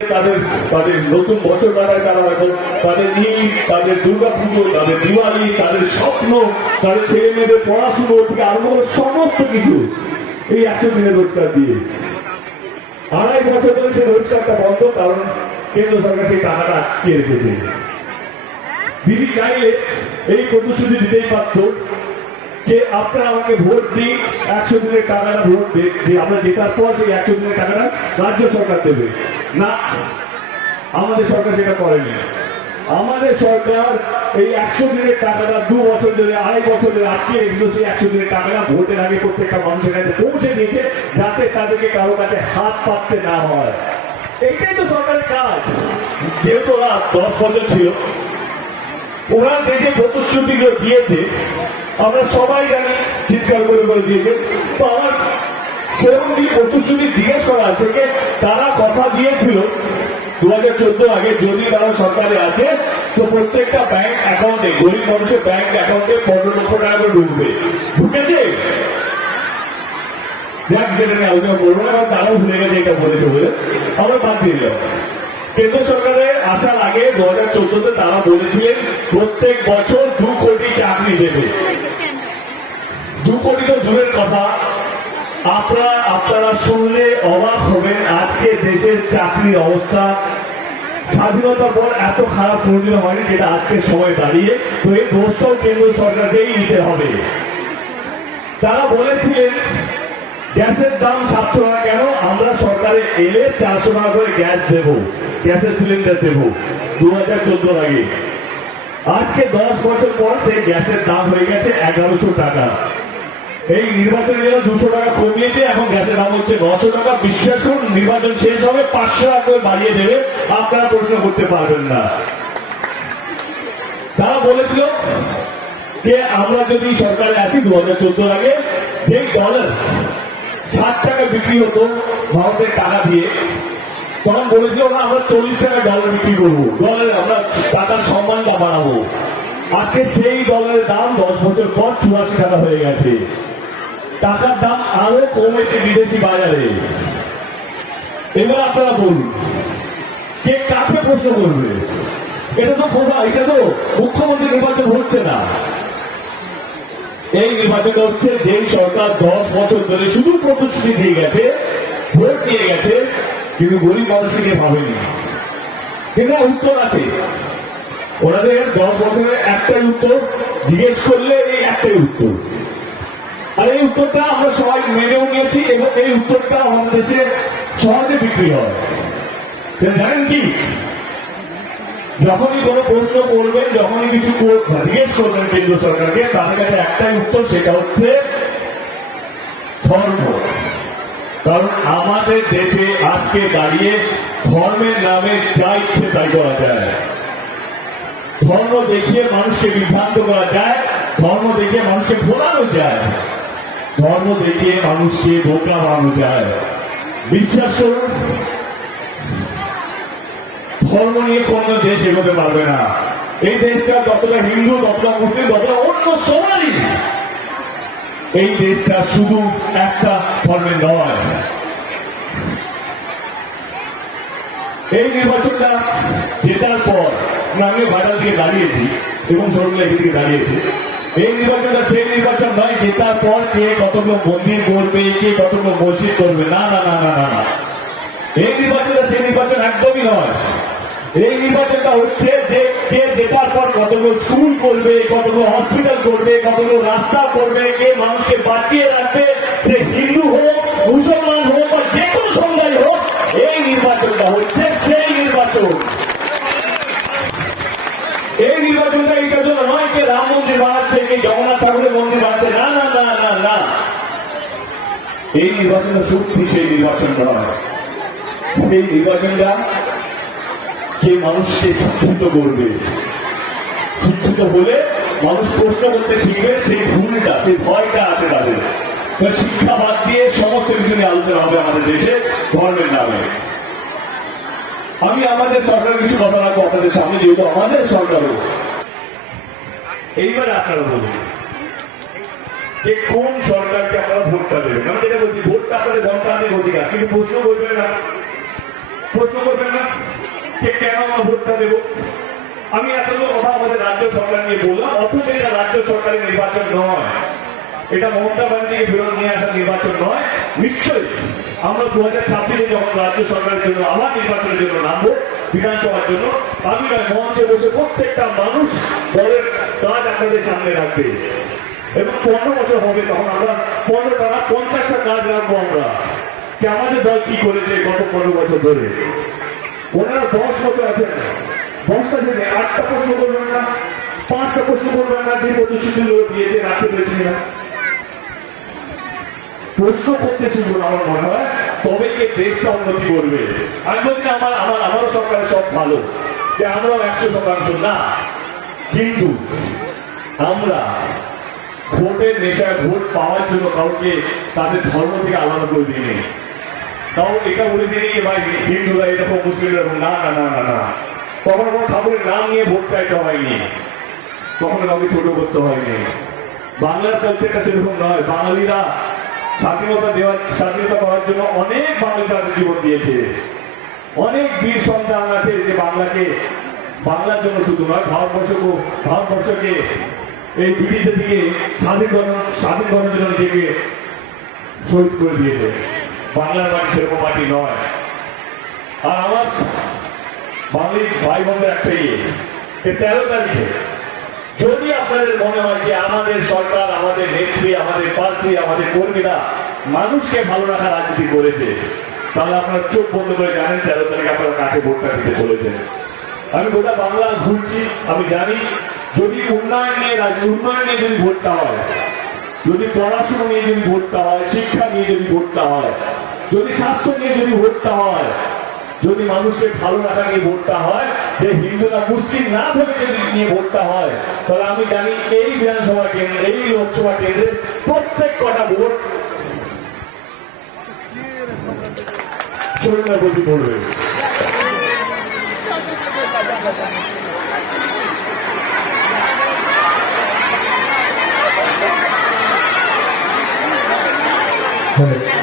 তাদের তাদের নতুন বছর কাটায় তারা এখন। তাদের ঈদ, তাদের দুর্গা তাদের দিওয়ালি, তাদের স্বপ্ন, তাদের ছেলে মেয়েদের পড়াশুনো থেকে আরম্ভ করে সমস্ত কিছু এই একশো দিনের রোজগার দিয়ে। আড়াই বছর ধরে সেই রোজগারটা বন্ধ, কারণ কেন্দ্র সরকার সেই টাকাটা আটকে রেখেছে। দিদি চাইলে এই প্রতিশ্রুতি দিতেই পারত যে আপনারা আমাকে ভোট দিই একশো দিনের টাকাটা ভোট দিন যে আমরা জেতার পর সেই একশো দিনের টাকাটা রাজ্য সরকার দেবে। না, আমাদের সরকার সেটা করেনি। আমাদের সরকার এই একশো দিনের টাকাটা দু বছর ধরে, আড়াই বছর ধরে আটকে রেখেছিল, সেই একশো দিনের টাকাটা ভোটের আগে প্রত্যেকটা মানুষের কাছে পৌঁছে দিয়েছে, যাতে তাদেরকে কারও কাছে হাত পাততে না হয়। এটাই তো সরকারের কাজ। যেহেতু ওরা দশ বছর ছিল, ওরা যে যে প্রতিশ্রুতিগুলো দিয়েছে আমরা সবাই জানি চিৎকার করে করে দিয়েছে। তো আমার সেরকম কি প্রতিশ্রুতি জিজ্ঞেস করা আছে যে তারা কথা দিয়েছিল দু হাজার চোদ্দ আগে, যদি তারা সরকারে আসে, তো প্রত্যেকটা ব্যাংক অ্যাকাউন্টে গরিব মানুষের ব্যাংক অ্যাকাউন্টে পনেরো লক্ষ টাকা করে ঢুকবে। ঢুকেছে? যাক, সেটা নিয়ে আলোচনা করব না, কারণ তারাও ভুলে গেছে এটা বলেছে বলে। আমরা বাদ দিয়ে দিলাম। কেন্দ্র সরকারে আসার আগে দু হাজার তারা বলেছিলেন, প্রত্যেক বছর দু কোটি চাকরি দেবে। কোটি তো দূরের কথা, আপনারা আপনারা শুনলে অবাক হবেন আজকে দেশের চাকরির অবস্থা। স্বাধীনতার পর এত খারাপ কোনোদিন হয়নি যেটা আজকের সময় দাঁড়িয়ে। তো এই দোষটাও কেন্দ্র সরকারকেই নিতে হবে। তারা বলেছিলেন, গ্যাসের দাম সাতশো টাকা কেন? আমরা সরকারে এলে চারশো টাকা করে গ্যাস দেব, গ্যাসের সিলিন্ডার দেব, দু হাজার চোদ্দোর আগে। আজকে দশ বছর পর সেই গ্যাসের দাম হয়ে গেছে এগারোশো টাকা। এই নির্বাচনের জন্য দুশো টাকা কমিয়েছে এখন গ্যাসের দাম হচ্ছে নশো টাকা। বিশ্বাস করুন, নির্বাচন শেষ হবে, পাঁচশো টাকা করে বাড়িয়ে দেবে, আপনারা প্রশ্ন করতে পারবেন না। তারা বলেছিল যে, আমরা যদি সরকারে আসি দু হাজার চোদ্দোর আগে যে ডলার ষাট টাকা বিক্রি হতো ভারতের টাকা দিয়ে, তখন বলেছিল, না, আমরা চল্লিশ টাকা ডলার বিক্রি করব। ডলার আমরা টাকার সম্মানটা বাড়াবো। আজকে সেই ডলারের দাম দশ বছর পর চুরাশি টাকা হয়ে গেছে। টাকার দাম আরও কমেছে বিদেশি বাজারে। এবার আপনারা বলুন, কে কাকে প্রশ্ন করবে? এটা তো খোদা, এটা তো মুখ্যমন্ত্রী নির্বাচন হচ্ছে না। এই নির্বাচনটা হচ্ছে যে সরকার দশ বছর ধরে শুধু প্রতিশ্রুতি দিয়ে গেছে, ভোট দিয়ে গেছে, কিন্তু গরিব মানুষকে নিয়ে ভাবেনি। কিন্তু উত্তর আছে। ওনাদের দশ বছরের একটাই উত্তর, জিজ্ঞেস করলে এই একটাই উত্তর। আর এই উত্তরটা আমরা সবাই মেনেও নিয়েছি এবং এই উত্তরটা আমাদের দেশে সহজে বিক্রি হয়। জানেন কি? যখনই কোনো প্রশ্ন করবেন, যখনই কিছু জিজ্ঞেস করবেন কেন্দ্র সরকারকে, তাদের কাছে একটাই উত্তর, সেটা হচ্ছে ধর্ম। কারণ আমাদের দেশে আজকে দাঁড়িয়ে ধর্মের নামে যা ইচ্ছে তাই করা যায়। ধর্ম দেখিয়ে মানুষকে বিভ্রান্ত করা যায়, ধর্ম দেখিয়ে মানুষকে ভোলানো যায়। ধর্ম দেখিয়ে মানুষকে বোকা বানানো যায়। বিশ্বাস করুন, ধর্ম নিয়ে কোন দেশ এগোতে পারবে না। এই দেশটা যতটা হিন্দু, ততটা মুসলিম, ততটা অন্য সবারই। এই দেশটা শুধু একটা ধর্মের নয়। এই নির্বাচনটা জেতার পর আমি ভাইরাল দিয়ে দাঁড়িয়েছি এবং সরুল্লাহ থেকে দাঁড়িয়েছি। এই নির্বাচনটা সেই নির্বাচন নয় জেতার পর কে কতগুলো মন্দির করবে, কে কতগুলো মসজিদ করবে, না না না না না না। এই নির্বাচনটা সেই নির্বাচন একদমই নয়। এই নির্বাচনটা হচ্ছে যে কে জেতার পর কতগুলো স্কুল করবে কতগুলো হসপিটাল করবে কতগুলো রাস্তা করবে, কে মানুষকে বাঁচিয়ে রাখবে, সে হিন্দু হোক, মুসলমান হোক, বা যে কোনো সমুদায় হোক, এই নির্বাচনটা হচ্ছে সেই নির্বাচন। এই নির্বাচনটা সত্যি সেই নির্বাচন নয়? এই নির্বাচনটা কে মানুষকে শিক্ষিত করবে? শিক্ষিত হলে মানুষ প্রশ্ন করতে শিখবে, সেই ভূমিকা সেই ভয়টা আছে তাদের। শিক্ষা বাদ দিয়ে সমস্ত কিছু নিয়ে আলোচনা হবে আমাদের দেশে, ধর্মের নামে। আমি আমাদের সরকার কিছু কথা রাখব আপনাদের সামনে, যেহেতু আমাদের সরকারও। এইবার আপনারা বলুন। যে কোন সরকারকে আপনারা ভোটটা দেবেন? আমি যেটা বলছি, ভোটটা আপনাদের গণতান্ত্রিক অধিকার। কিন্তু প্রশ্ন করবেন না। প্রশ্ন করবেন না কে কেন আমরা ভোটটা দেবো? আমি এতগুলো কথা আমাদের রাজ্য সরকার নিয়ে বললাম, অথচ এটা রাজ্য সরকারের নির্বাচন নয়। এটা মমতা ব্যানার্জিকে ফেরত নিয়ে আসা নির্বাচন নয়। নিশ্চয়ই আমরা দু হাজার ছাব্বিশে যখন রাজ্য সরকারের জন্য আবার নির্বাচনের জন্য নামবো, বিধানসভার জন্য, আমি মঞ্চে বসে প্রত্যেকটা মানুষ দলের কাজ আপনাদের সামনে রাখবে। এবং পনেরো বছর হবে তখন আমরা পনেরোটা না পঞ্চাশটা কাজ রাখব আমরা। যে আমাদের দল কি করেছে গত পনেরো বছর ধরে? ওনারা দশ বছর আছেন। দশটা থেকে আটটা প্রশ্ন করবেন না, পাঁচটা প্রশ্ন করবেন না যে প্রতিশ্রুতিগুলো দিয়েছে, রাখতে পেরেছেন না প্রশ্ন করতে শিখব আমার মনে হয়, তবে কে দেশটা উন্নতি করবে। আমি বলছি আমার আমার আমারও সরকারের সব ভালো, যে আমরাও একশো শতাংশ না। কিন্তু আমরা ভোটের নেশায় ভোট পাওয়ার জন্য কাউকে তাদের ধর্ম থেকে আলাদা করে দিইনি তাও এটা বলে দিই যে ভাই, হিন্দুরা এরকম মুসলিমরা না না না না না। কখনো কোনো ঠাকুরের নাম নিয়ে ভোট চাইতে হয়নি। কখনো কাউকে ছোট করতে হয়নি। বাংলার কালচারটা সেরকম নয়। বাঙালিরা স্বাধীনতা দেওয়ার, স্বাধীনতা করার জন্য অনেক বাঙালি তাদের জীবন দিয়েছে। অনেক বীর সন্তান আছে যে বাংলাকে, বাংলার জন্য শুধু নয় ভারতবর্ষকে ভারতবর্ষকে এই ব্রিটিশদের থেকে স্বাধীন স্বাধীন করানোর থেকে শহীদ করে দিয়েছে। বাংলার মাটি সেরকম মাটি নয়। আর আমার বাঙালি ভাই বোনদের একটাই ইয়ে, যে তেরো তারিখে যদি আপনাদের মনে হয় যে আমাদের সরকার আমাদের নেত্রী আমাদের প্রার্থী আমাদের কর্মীরা মানুষকে ভালো রাখা রাজনীতি করেছে তাহলে আপনারা চোখ বন্ধ করে জানেন তেরো তারিখে আপনারা কাকে ভোটটা দিতে চলেছেন। আমি গোটা বাংলা ঘুরছি আমি জানি যদি উন্নয়ন নিয়ে উন্নয়ন নিয়ে যদি ভোটটা হয়, যদি পড়াশুনো নিয়ে যদি ভোটটা হয়, শিক্ষা নিয়ে যদি ভোটটা হয়, যদি স্বাস্থ্য নিয়ে যদি ভোটটা হয়, যদি মানুষকে ভালো রাখা নিয়ে ভোটটা হয়, যে হিন্দুরা মুসলিম না ভেবে যদি নিয়ে ভোটটা হয়, তাহলে আমি জানি এই বিধানসভা কেন্দ্রে, এই লোকসভা কেন্দ্রে প্রত্যেক কটা ভোট সরিনার প্রতি পড়বে। হ্যাঁ